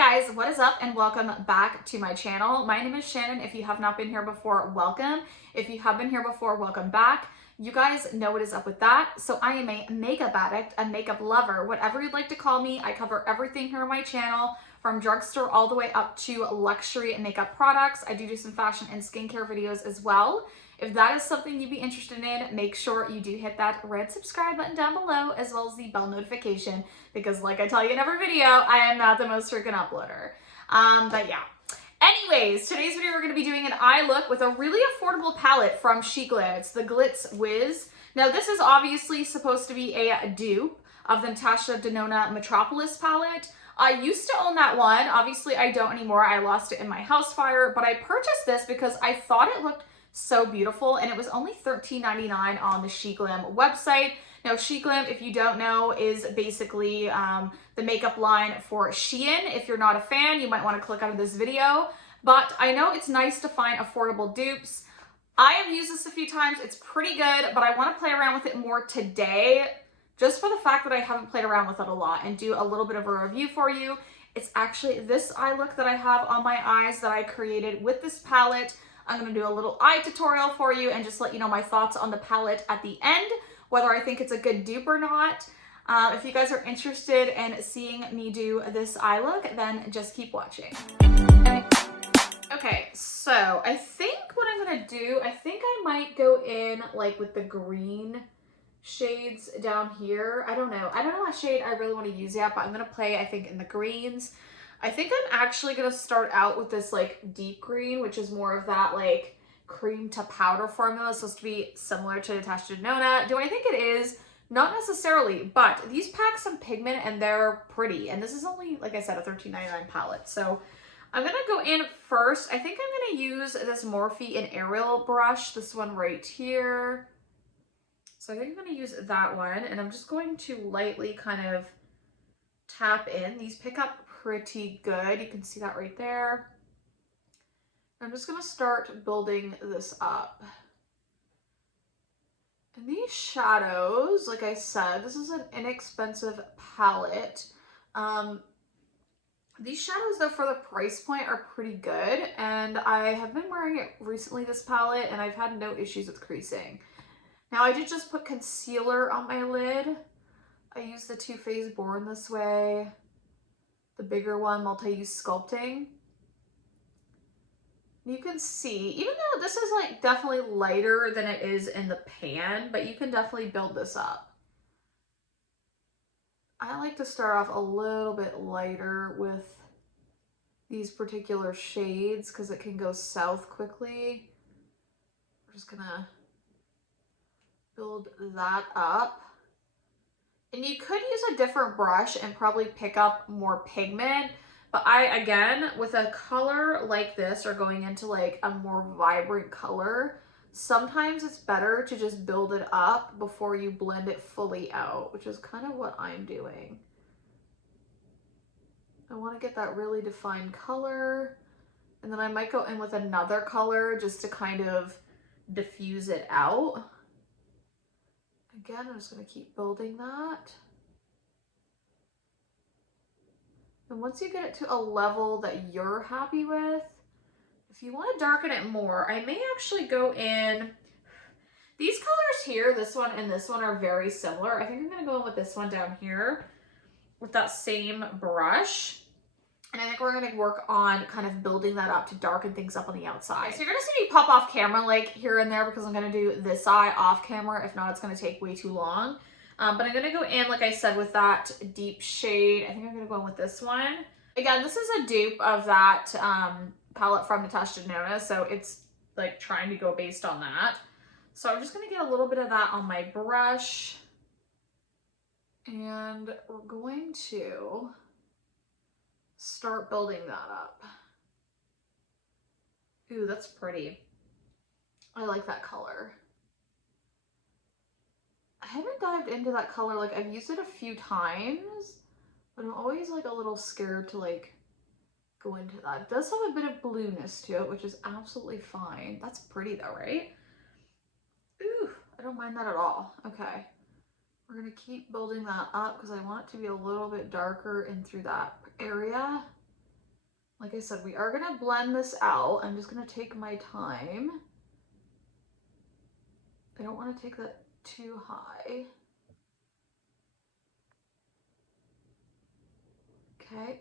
guys, what is up and welcome back to my channel. My name is Shannon. If you have not been here before, welcome. If you have been here before, welcome back. You guys know what is up with that. So I am a makeup addict, a makeup lover, whatever you'd like to call me. I cover everything here on my channel, from drugstore all the way up to luxury makeup products. I do some fashion and skincare videos as well. If that is something you'd be interested in, make sure you do hit that red subscribe button down below, as well as the bell notification, because like I tell you in every video, I am not the most freaking uploader. But yeah. Anyways, today's video we're going to be doing an eye look with a really affordable palette from SheGlam. It's the Glitz Wiz. Now this is obviously supposed to be a dupe of the Natasha Denona Metropolis palette. I used to own that one. Obviously I don't anymore. I lost it in my house fire, but I purchased this because I thought it looked so beautiful, and it was only $13.99 on the SheGlam website. Now SheGlam, if you don't know, is basically the makeup line for Shein. If you're not a fan, you might want to click out of this video, but I know it's nice to find affordable dupes. I have used this a few times. It's pretty good, but I want to play around with it more today, just for the fact that I haven't played around with it a lot, and do a little bit of a review for you. It's actually this eye look that I have on my eyes that I created with this palette. I'm going to do a little eye tutorial for you and just let you know my thoughts on the palette at the end, whether I think it's a good dupe or not. If you guys are interested in seeing me do this eye look, then just keep watching. Okay, so I think what I'm going to do, I think I might go in like with the green shades down here. I don't know what shade I really want to use yet, but I'm going to play, I think, in the greens. I think I'm actually going to start out with this like deep green, which is more of that like cream to powder formula. It's supposed to be similar to Natasha Denona. Do I think it is? Not necessarily, but these pack some pigment and they're pretty. And this is only, like I said, a $13.99 palette. So I'm going to go in first. I think I'm going to use this Morphe and Aerial brush, this one right here. So I think I'm going to use that one, and I'm just going to lightly kind of tap in. These pick up pretty good. You can see that right there. I'm just going to start building this up. And these shadows, like I said, this is an inexpensive palette. These shadows, though, for the price point are pretty good. And I have been wearing it recently, this palette, and I've had no issues with creasing. Now, I did just put concealer on my lid. I used the Too Faced Born This Way, the bigger one, Multi-Use Sculpting. You can see, even though this is like definitely lighter than it is in the pan, but you can definitely build this up. I like to start off a little bit lighter with these particular shades because it can go south quickly. We're just gonna build that up. And you could use a different brush and probably pick up more pigment. But again, with a color like this, or going into like a more vibrant color, sometimes it's better to just build it up before you blend it fully out, which is kind of what I'm doing. I want to get that really defined color, and then I might go in with another color just to kind of diffuse it out. Again, I'm just going to keep building that. And once you get it to a level that you're happy with, if you want to darken it more, I may actually go in. These colors here, this one and this one, are very similar. I think I'm going to go in with this one down here with that same brush. And I think we're going to work on kind of building that up to darken things up on the outside. So you're going to see me pop off camera like here and there because I'm going to do this eye off camera. If not, it's going to take way too long. But I'm going to go in, like I said, with that deep shade. I think I'm going to go in with this one. Again, this is a dupe of that palette from Natasha Denona, so it's like trying to go based on that. So I'm just going to get a little bit of that on my brush. And we're going to start building that up. Ooh, that's pretty. I like that color. I haven't dived into that color. Like, I've used it a few times, but I'm always like a little scared to like go into that. It does have a bit of blueness to it, which is absolutely fine. That's pretty though, right? Ooh, I don't mind that at all. Okay. We're gonna keep building that up because I want it to be a little bit darker in through that area. like I said, we are gonna blend this out. I'm just gonna take my time. I don't want to take that too high. Okay.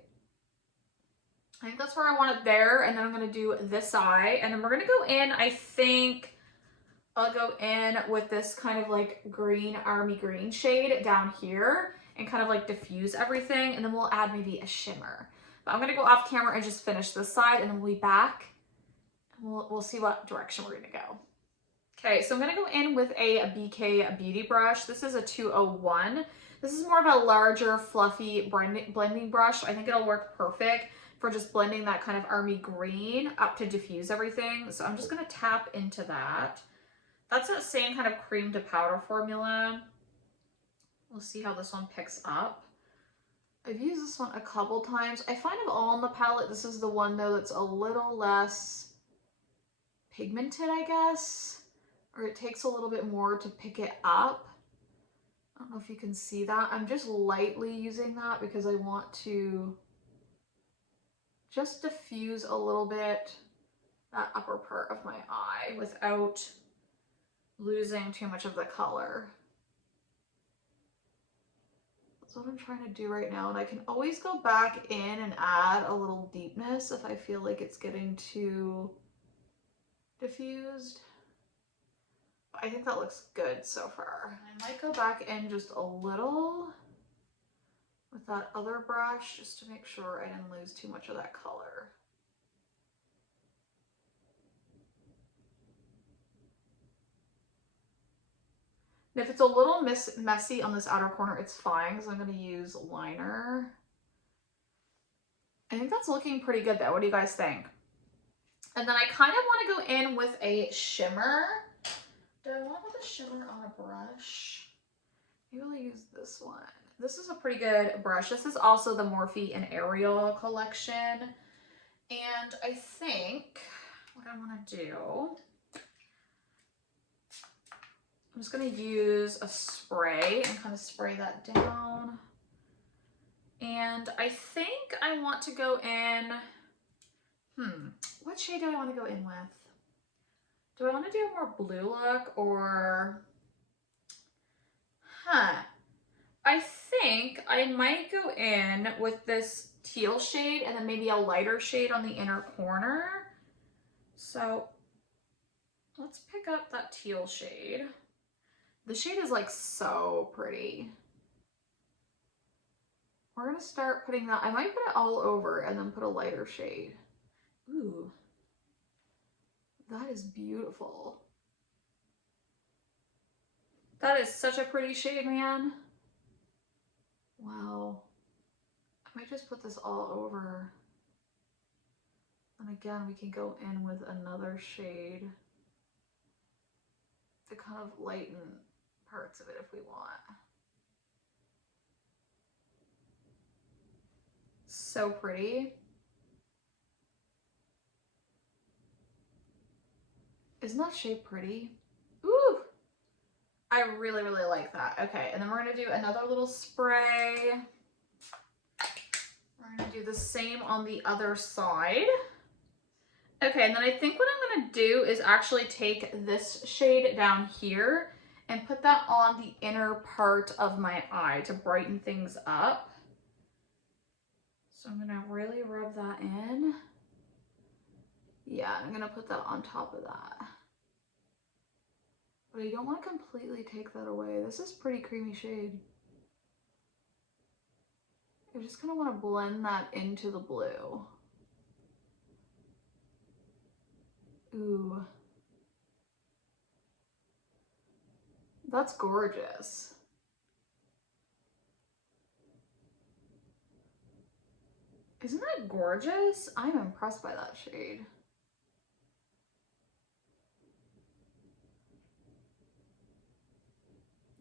I think that's where I want it there. And then I'm going to do this eye. And then we're going to go in, I think I'll go in with this kind of like green, army green shade down here and kind of like diffuse everything. And then we'll add maybe a shimmer. But I'm going to go off camera and just finish this side and then we'll be back. And we'll see what direction we're going to go. Okay, so I'm going to go in with a BK Beauty brush. This is a 201. This is more of a larger, fluffy blending brush. I think it'll work perfect for just blending that kind of army green up to diffuse everything. So I'm just going to tap into that. That's that same kind of cream to powder formula. We'll see how this one picks up. I've used this one a couple times. I find of all on the palette, this is the one though that's a little less pigmented, I guess. Or it takes a little bit more to pick it up. I don't know if you can see that. I'm just lightly using that because I want to just diffuse a little bit that upper part of my eye without losing too much of the color. That's what I'm trying to do right now. And I can always go back in and add a little deepness if I feel like it's getting too diffused. I think that looks good so far. I might go back in just a little with that other brush just to make sure I didn't lose too much of that color. And if it's a little messy on this outer corner, it's fine because I'm going to use liner. I think that's looking pretty good though. What do you guys think? And then I kind of want to go in with a shimmer. Do I want to put the shimmer on a brush? Maybe I'll use this one. This is a pretty good brush. This is also the Morphe and Ariel collection. And I think what I want to do, I'm just going to use a spray and kind of spray that down. And I think I want to go in, what shade do I want to go in with? Do I want to do a more blue look or, I think I might go in with this teal shade and then maybe a lighter shade on the inner corner. So let's pick up that teal shade. The shade is like so pretty. We're going to start putting that, I might put it all over and then put a lighter shade. Ooh. That is beautiful. That is such a pretty shade, man. Wow. I might just put this all over. And again, we can go in with another shade to kind of lighten parts of it if we want. So pretty. Isn't that shade pretty? Ooh, I really, really like that. Okay, and then we're gonna do another little spray. We're gonna do the same on the other side. Okay, and then I think what I'm gonna do is actually take this shade down here and put that on the inner part of my eye to brighten things up. So I'm gonna really rub that in. Yeah, I'm gonna put that on top of that. But I don't want to completely take that away. This is pretty creamy shade. I just kind of want to blend that into the blue. Ooh. That's gorgeous. Isn't that gorgeous? I'm impressed by that shade.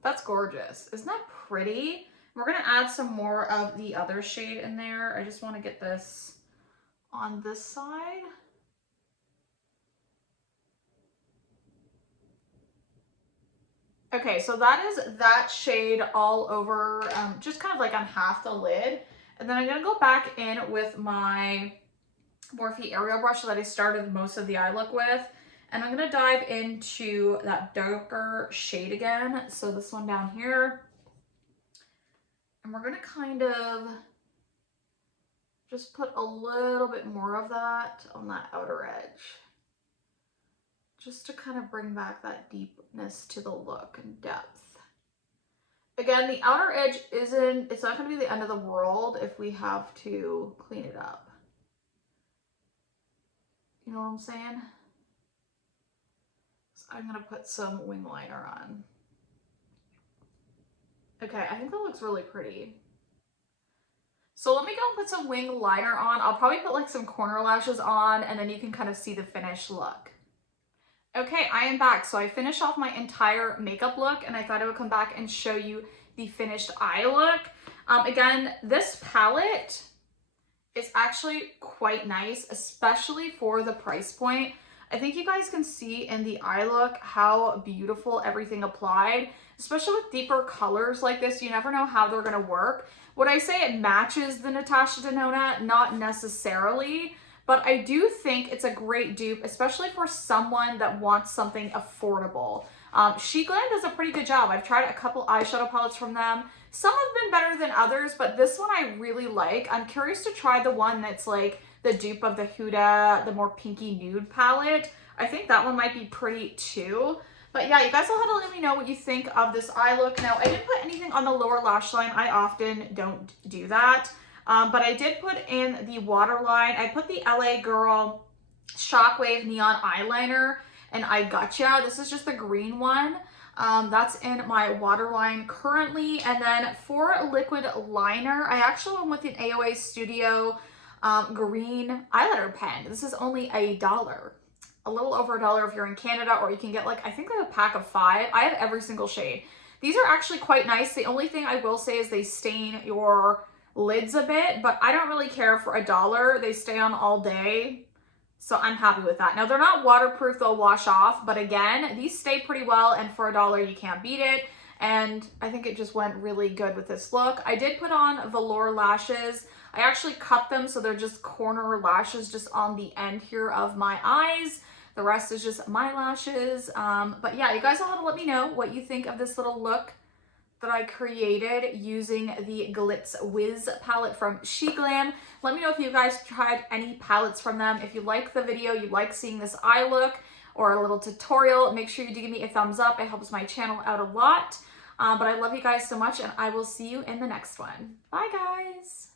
That's gorgeous. Isn't that pretty? We're gonna add some more of the other shade in there. I just want to get this on this side. Okay, so that is that shade all over, just kind of like on half the lid. And then I'm gonna go back in with my Morphe Aerial Brush that I started most of the eye look with. And I'm gonna dive into that darker shade again. So this one down here. And we're gonna kind of just put a little bit more of that on that outer edge. Just to kind of bring back that deepness to the look and depth. Again, the outer edge it's not gonna be the end of the world if we have to clean it up. You know what I'm saying? So I'm gonna put some wing liner on. Okay, I think that looks really pretty. So let me go and put some wing liner on. I'll probably put like some corner lashes on and then you can kind of see the finished look. Okay, I am back. So I finished off my entire makeup look and I thought I would come back and show you the finished eye look. Again, this palette is actually quite nice, especially for the price point. I think you guys can see in the eye look how beautiful everything applied, especially with deeper colors like this. You never know how they're gonna work. Would I say it matches the Natasha Denona? Not necessarily, but I do think it's a great dupe, especially for someone that wants something affordable. SheGlam does a pretty good job. I've tried a couple eyeshadow palettes from them. Some have been better than others, but this one I really like. I'm curious to try the one that's like the dupe of the Huda, the more pinky nude palette. I think that one might be pretty too. But yeah, you guys will have to let me know what you think of this eye look. Now, I didn't put anything on the lower lash line. I often don't do that. But I did put in the waterline. I put the LA Girl Shockwave Neon Eyeliner and I Gotcha. This is just the green one. That's in my waterline currently. And then for liquid liner, I actually went with an AOA Studio green eyeliner pen. This is only $1. A little over $1 if you're in Canada, or you can get like, I think they have a pack of 5. I have every single shade. These are actually quite nice. The only thing I will say is they stain your lids a bit, but I don't really care. For $1. They stay on all day. So I'm happy with that. Now they're not waterproof, they'll wash off, but again, these stay pretty well, and for $1 you can't beat it. And I think it just went really good with this look. I did put on velour lashes. I actually cut them so they're just corner lashes just on the end here of my eyes. The rest is just my lashes. But yeah, you guys will have to let me know what you think of this little look that I created using the Glitz Wiz palette from SheGlam. Let me know if you guys tried any palettes from them. If you like the video, you like seeing this eye look or a little tutorial, make sure you do give me a thumbs up. It helps my channel out a lot. But I love you guys so much, and I will see you in the next one. Bye, guys.